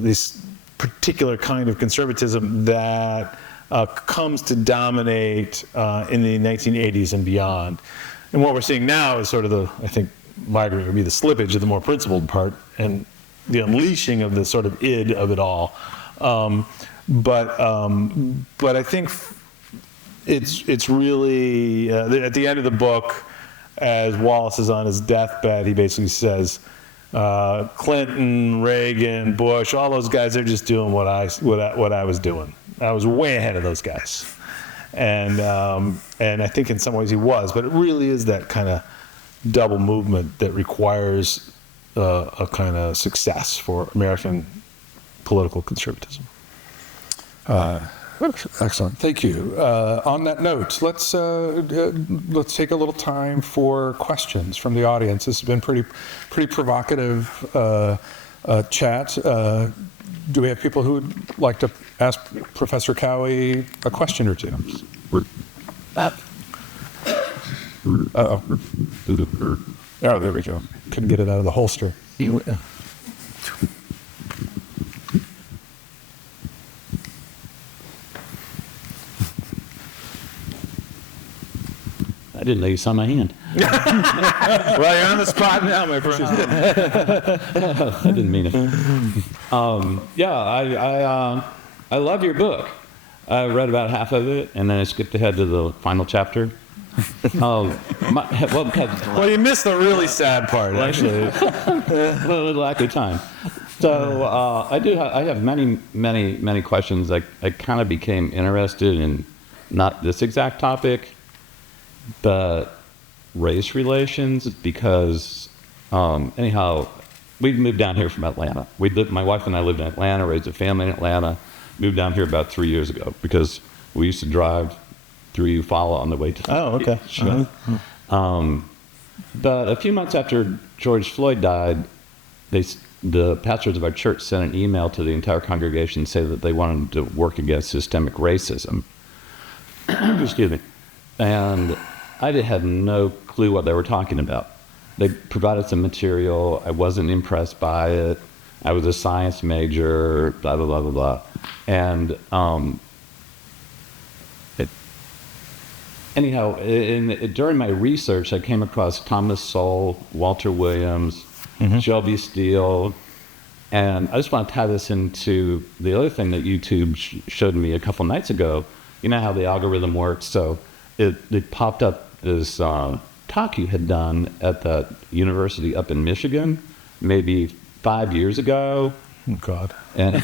this particular kind of conservatism that comes to dominate in the 1980s and beyond. And what we're seeing now is sort of I think Margaret would be the slippage of the more principled part and the unleashing of the sort of id of it all. But I think it's really, at the end of the book, as Wallace is on his deathbed, he basically says, Clinton, Reagan, Bush, all those guys, they're just doing what I was doing. I was way ahead of those guys. And I think in some ways he was, but it really is that kind of double movement that requires a kind of success for American political conservatism. Excellent, thank you. On that note, let's take a little time for questions from the audience. This has been pretty provocative chat. Do we have people who would like to ask Professor Cowie a question or two? Uh-oh. Oh, there we go. Couldn't get it out of the holster. I didn't know you saw my hand. Well, you're on the spot now, my friend. I didn't mean it. I love your book. I read about half of it, and then I skipped ahead to the final chapter. Well, you missed the really sad part, actually. A lack of time. So I have many questions. I kind of became interested in not this exact topic, but race relations, because anyhow, we moved down here from Atlanta. My wife and I lived in Atlanta, raised a family in Atlanta, moved down here about 3 years ago because we used to drive through Eufaula on the way to. Oh, okay. Sure. But a few months after George Floyd died, the pastors of our church sent an email to the entire congregation saying that they wanted to work against systemic racism. Excuse me. And I had no clue what they were talking about. They provided some material. I wasn't impressed by it. I was a science major, blah, blah, blah, blah, blah. And anyhow, during my research, I came across Thomas Sowell, Walter Williams, Shelby Steele, and I just want to tie this into the other thing that YouTube showed me a couple nights ago. You know how the algorithm works? So it popped up this talk you had done at the university up in Michigan, maybe 5 years ago. Oh, God. And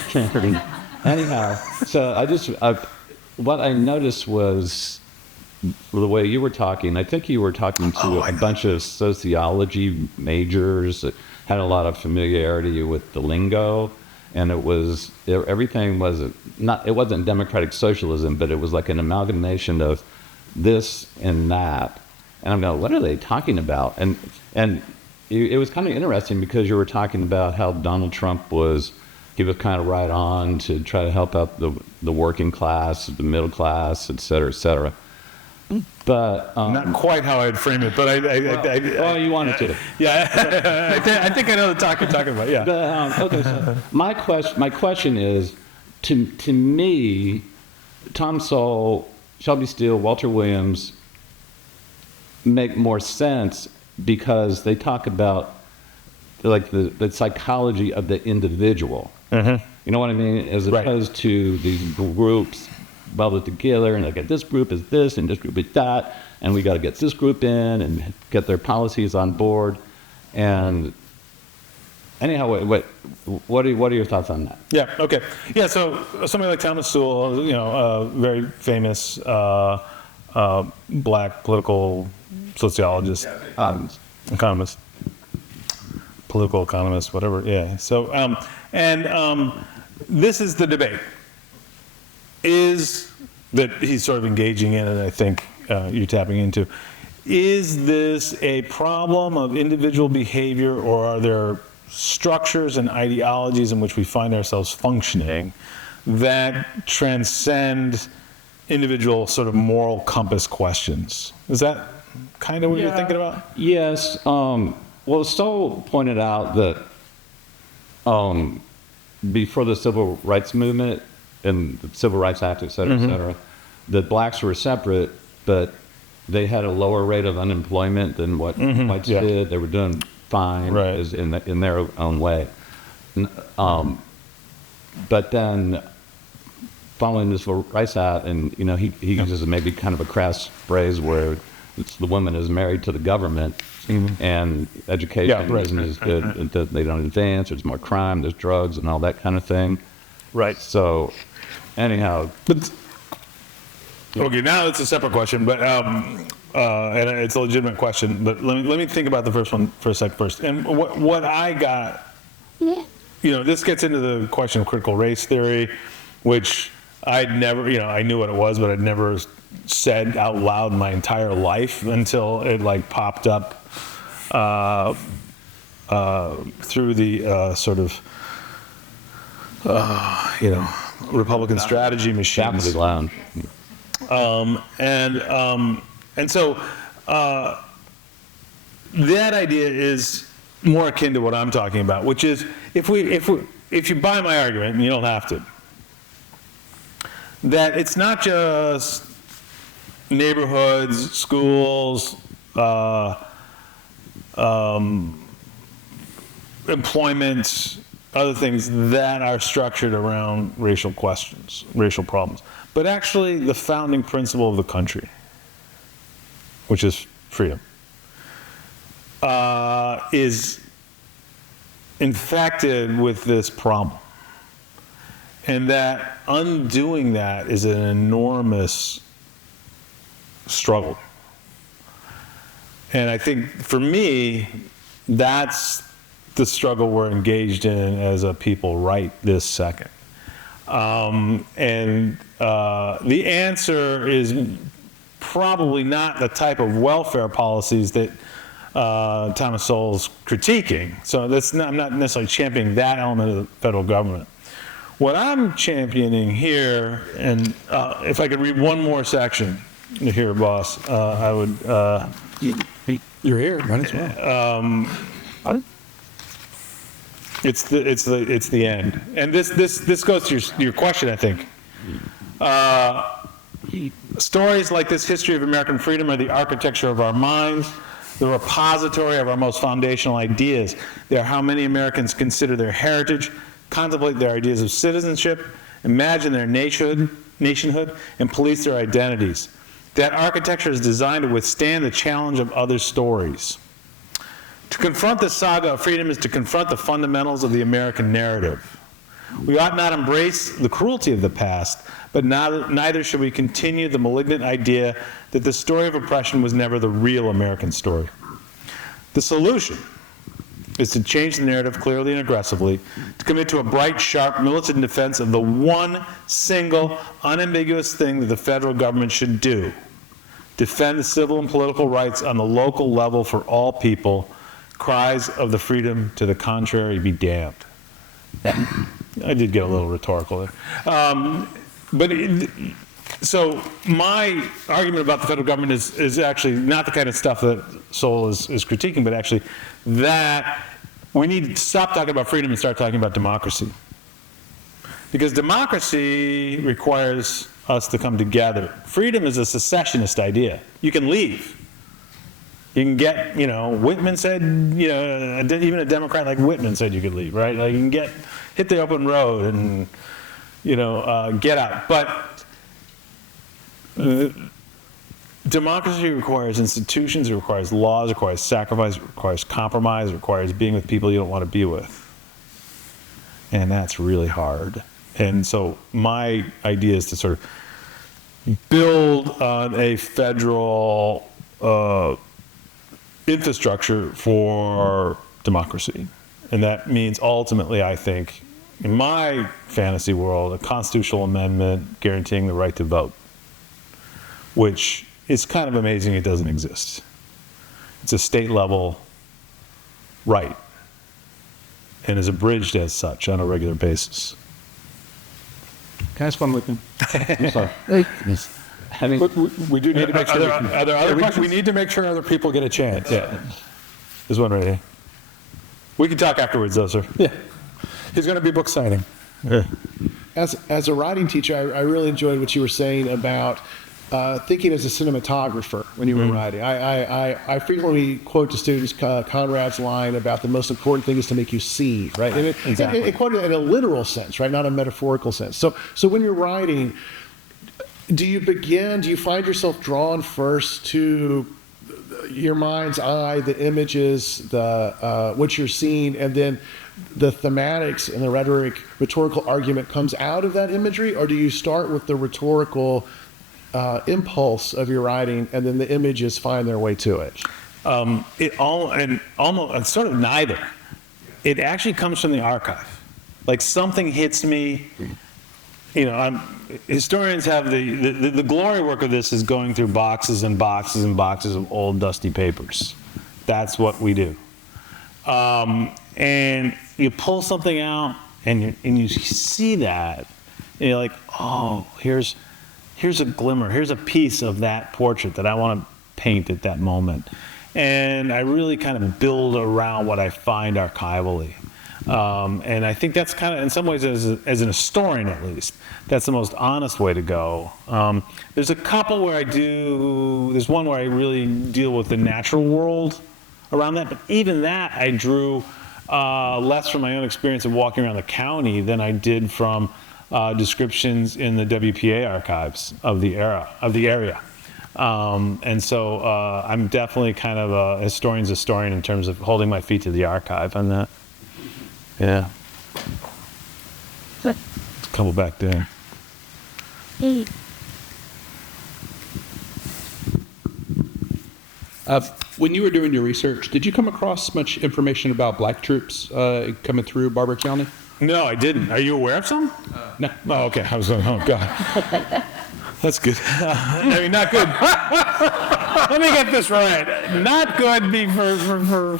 anyhow, so what I noticed was the way you were talking. I think you were talking to a bunch of sociology majors that had a lot of familiarity with the lingo, and everything was it wasn't democratic socialism, but it was like an amalgamation of this and that. And I'm going, what are they talking about? And it was kind of interesting because you were talking about how Donald Trump he was kind of right on to try to help out the working class, the middle class, et cetera, et cetera. But not quite how I'd frame it, but well, you wanted to. Yeah, I think I know the talk you're talking about. Yeah. But, okay. So my question is, to me, Tom Sowell, Shelby Steele, Walter Williams make more sense because they talk about like the psychology of the individual. You know what I mean? As opposed to these groups bubble together and like this group is this and this group is that, and we got to get this group in and get their policies on board. And anyhow, what are your thoughts on that? Yeah. Okay. Yeah. So somebody like Thomas Sowell, very famous black political sociologist, economist, political economist, whatever. Yeah. So this is the debate. Is that he's sort of engaging in, and I think you're tapping into. Is this a problem of individual behavior, or are there structures and ideologies in which we find ourselves functioning that transcend individual sort of moral compass questions? Is that kind of what you're thinking about? Yes. Well, Sowell pointed out that before the civil rights movement, in the Civil Rights Act, et cetera, that blacks were separate, but they had a lower rate of unemployment than what whites did. They were doing fine in their own way. But then following this Civil Rights Act, and he uses maybe kind of a crass phrase where the woman is married to the government, and education isn't as good. They don't advance. There's more crime. There's drugs and all that kind of thing. Right. So, anyhow. Okay, now it's a separate question, but and it's a legitimate question. But let me think about the first one for a sec first. And what I got, this gets into the question of critical race theory, which I'd never, I knew what it was, but I'd never said out loud my entire life until it popped up through the sort of Republican strategy machines. Lounge. And so that idea is more akin to what I'm talking about, which is if you buy my argument, and you don't have to, that it's not just neighborhoods, schools, employment, other things that are structured around racial questions, racial problems, but actually the founding principle of the country, which is freedom, is infected with this problem. And that undoing that is an enormous struggle. And I think for me, that's the struggle we're engaged in as a people right this second. The answer is probably not the type of welfare policies that Thomas Sowell's critiquing. So I'm not necessarily championing that element of the federal government. What I'm championing here, and if I could read one more section here, boss, I would. You're here, might as well. It's the end, and this goes to your question, I think. Stories like this history of American freedom are the architecture of our minds, the repository of our most foundational ideas. They are how many Americans consider their heritage, contemplate their ideas of citizenship, imagine their nationhood, and police their identities. That architecture is designed to withstand the challenge of other stories. To confront the saga of freedom is to confront the fundamentals of the American narrative. We ought not embrace the cruelty of the past, but neither should we continue the malignant idea that the story of oppression was never the real American story. The solution is to change the narrative clearly and aggressively, to commit to a bright, sharp, militant defense of the one single, unambiguous thing that the federal government should do: defend the civil and political rights on the local level for all people. Cries of the freedom to the contrary be damned. I did get a little rhetorical there. So my argument about the federal government is actually not the kind of stuff that Sowell is critiquing, but actually that we need to stop talking about freedom and start talking about democracy. Because democracy requires us to come together. Freedom is a secessionist idea. You can leave. You can get, Whitman said, even a Democrat like Whitman said you could leave, right? Like you can hit the open road and, get out. But democracy requires institutions, it requires laws, it requires sacrifice, it requires compromise, it requires being with people you don't want to be with. And that's really hard. And so my idea is to sort of build on a federal infrastructure for democracy. And that means ultimately, I think, in my fantasy world, a constitutional amendment guaranteeing the right to vote, which is kind of amazing it doesn't exist. It's a state level right and is abridged as such on a regular basis. Can I ask one more thing? I'm sorry. But we do need to make sure. Are there other questions? We need to make sure other people get a chance. Yeah. There's one right here. We can talk afterwards, though, sir. Yeah. He's going to be book signing. Yeah. as a writing teacher, I really enjoyed what you were saying about thinking as a cinematographer when you were writing. I frequently quote to students Conrad's line about the most important thing is to make you see, right? And it quoted in a literal sense, right, not a metaphorical sense. So when you're writing, do you find yourself drawn first to your mind's eye, the images, the what you're seeing, and then the thematics and the rhetorical argument comes out of that imagery, or do you start with the rhetorical impulse of your writing and then the images find their way to it? It's sort of neither. It actually comes from the archive. Like something hits me. Historians have the glory work of this is going through boxes and boxes and boxes of old dusty papers. That's what we do. And you pull something out and you see that, and you're like, oh, here's a glimmer, here's a piece of that portrait that I want to paint at that moment. And I really kind of build around what I find archivally. And I think that's kind of, in some ways, as an historian at least, that's the most honest way to go. There's a couple where there's one where I really deal with the natural world around that, but even that I drew less from my own experience of walking around the county than I did from descriptions in the WPA archives of the area. And so I'm definitely kind of a historian's historian in terms of holding my feet to the archive on that. Yeah. Good. Let's couple back there. Hey. When you were doing your research, did you come across much information about black troops coming through Barber County? No, I didn't. Are you aware of some? No. Oh, okay. I was like, oh, God. That's good. I mean, not good. Let me get this right. Not good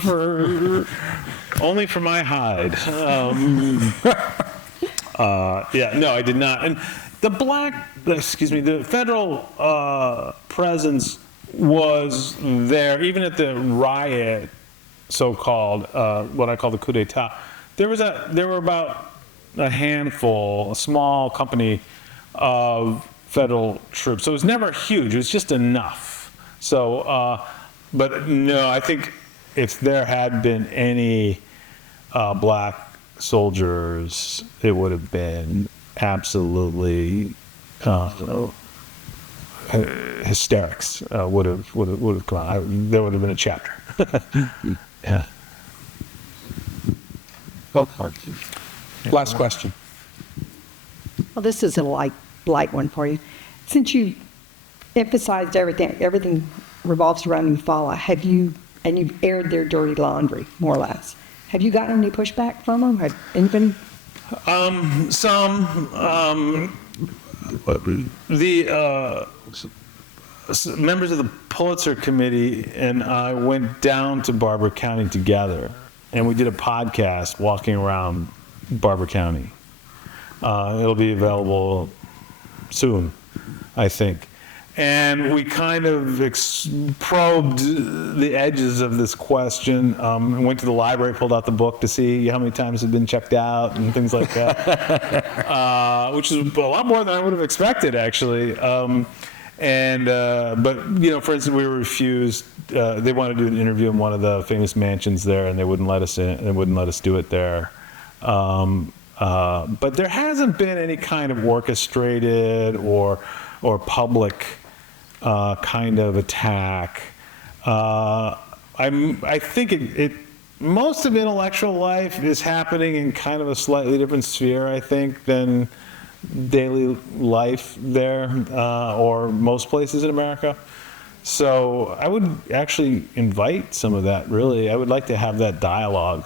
for only for my hide. Yeah, no, I did not. And the federal presence was there, even at the riot, so-called, what I call the coup d'etat. There were about a handful, a small company of federal troops. So it was never huge. It was just enough. So, but no, I think if there had been any black soldiers, it would have been absolutely hysterics. Would have come out. There would have been a chapter. Yeah. Last question. Well, this is a light one for you. Since you emphasized everything revolves around Eufaula, and you've aired their dirty laundry, more or less. Have you gotten any pushback from them? Have anybody? The members of the Pulitzer Committee and I went down to Barber County together, and we did a podcast walking around Barber County. It'll be available soon, I think. And we kind of probed the edges of this question. Went to the library, pulled out the book to see how many times it had been checked out and things like that, which is a lot more than I would have expected, actually. But for instance, we were refused. They wanted to do an interview in one of the famous mansions there, and they wouldn't let us in. They wouldn't let us do it there. But there hasn't been any kind of orchestrated or public kind of attack. I think most of intellectual life is happening in kind of a slightly different sphere, I think, than daily life there, or most places in America. So I would actually invite some of that, really. I would like to have that dialogue.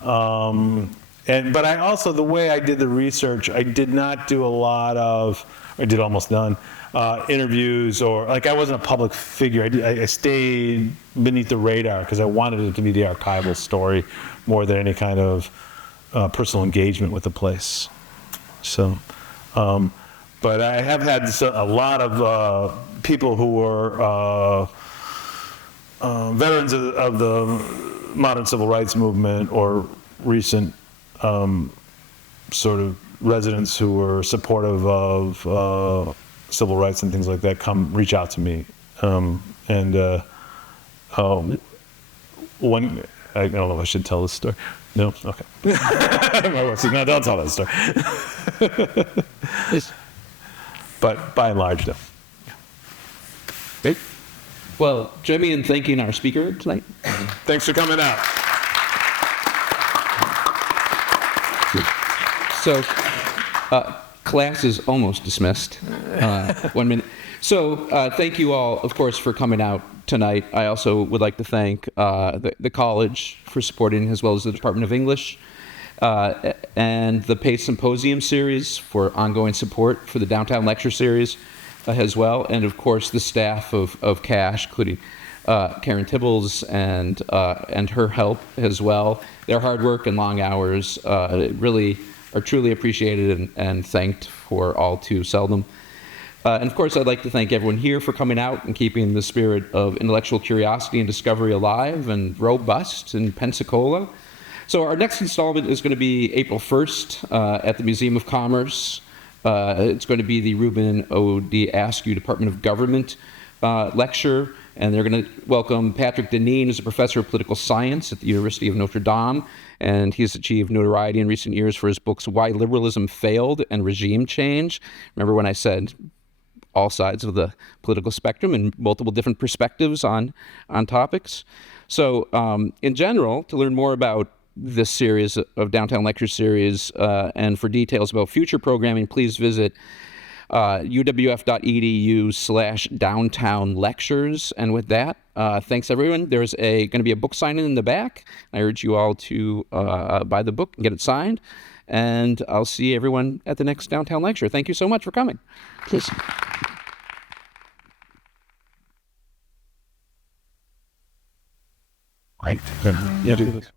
But I also, the way I did the research, I did not do I did almost none, interviews, or I wasn't a public figure. I stayed beneath the radar because I wanted it to be the archival story more than any kind of personal engagement with the place. So, but I have had a lot of people who were veterans of the modern civil rights movement or recent sort of residents who are supportive of civil rights and things like that reach out to me. One, I don't know if I should tell this story. No? Okay. My wife says, no, don't tell that story. But by and large, no. Great. Well, join me in thanking our speaker tonight. Thanks for coming out. So, class is almost dismissed. 1 minute. So, thank you all, of course, for coming out tonight. I also would like to thank the college for supporting, as well as the Department of English, and the PACE Symposium Series for ongoing support for the Downtown Lecture Series as well, and of course the staff of CASH, including Karen Tibbles and her help as well. Their hard work and long hours really are truly appreciated and thanked for all too seldom. And of course, I'd like to thank everyone here for coming out and keeping the spirit of intellectual curiosity and discovery alive and robust in Pensacola. So our next installment is going to be April 1st at the Museum of Commerce. It's going to be the Ruben O.D. Askew Department of Government lecture, and they're going to welcome Patrick Deneen, who's a professor of political science at the University of Notre Dame, and he's achieved notoriety in recent years for his books Why Liberalism Failed and Regime Change. Remember when I said all sides of the political spectrum and multiple different perspectives on topics? So in general, to learn more about this series of Downtown Lecture Series and for details about future programming, please visit uwf.edu/downtown lectures. And with that, thanks everyone. There's going to be a book signing in the back. I urge you all to buy the book and get it signed. And I'll see everyone at the next Downtown Lecture. Thank you so much for coming. Please. Right. Yeah, do this.